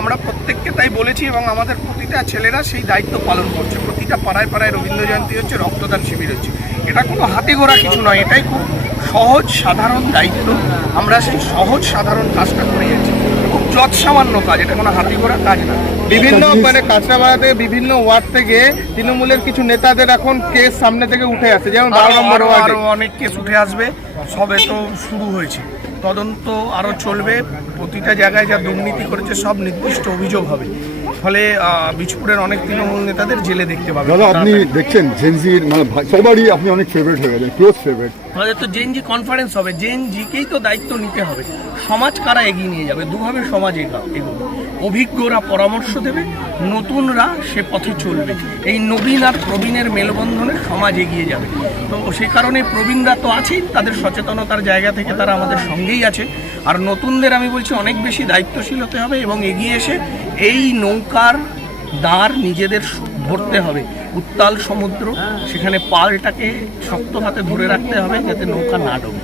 আমরা প্রত্যেককে তাই বলেছি এবং আমাদের প্রতিটা ছেলেরা সেই দায়িত্ব পালন করছে। প্রতিটা পাড়ায় পাড়ায় রবীন্দ্র জয়ন্তী হচ্ছে, রক্তদান শিবির হচ্ছে। এটা কোনো হাতে গোড়া কিছু নয়, এটাই খুব সহজ সাধারণ দায়িত্ব। আমরা সেই সহজ সাধারণ কাজটা করে যাচ্ছি, খুব যৎসামান্য কাজ, এটা কোনো হাতে গোড়া কাজ না। বিভিন্ন কাঁচরাপাড়াতে বিভিন্ন ওয়ার্ড থেকে তৃণমূলের কিছু নেতাদের এখন কেস সামনে থেকে উঠে আসছে, যেমন 12 নম্বর ওয়ার্ডে আরও অনেক কেস উঠে আসবে, সবে তো শুরু হয়েছে, তদন্ত আরও চলবে। প্রতিটা জায়গায় যা দুর্নীতি করেছে সব নির্দিষ্ট অভিযোগ হবে, ফলে বীজপুরের অনেক তৃণমূল নেতাদের জেলে দেখতে পাবেন। দাদা আপনি দেখছেন জেনজির মানে সবারই আপনি অনেক ফেভারিট হয়ে গেলেন, ক্লোজ ফেভারিট। আমাদের তো জেনজি কনফারেন্স হবে, জেনজিকেই তো দায়িত্ব নিতে হবে। সমাজ কারা এগিয়ে নিয়ে যাবে, দুভাবে সমাজ এগোবে। অভিজ্ঞরা পরামর্শ দেবে, নতুনরা সে পথে চলবে। এই নবীন আর প্রবীণের মেলবন্ধনে সমাজ এগিয়ে যাবে। তো সেই কারণে প্রবীণরা তো আছেই, তাদের সচেতনতার জায়গা থেকে তারা আমাদের সঙ্গেই আছে। আর নতুনদের আমি বলছি অনেক বেশি দায়িত্বশীল হতে হবে এবং এগিয়ে এসে এই নৌকার দাঁড় নিজেদের ধরতে হবে। উত্তাল সমুদ্র, সেখানে পালটাকে শক্ত হাতে ধরে রাখতে হবে যাতে নৌকা না ডোবে।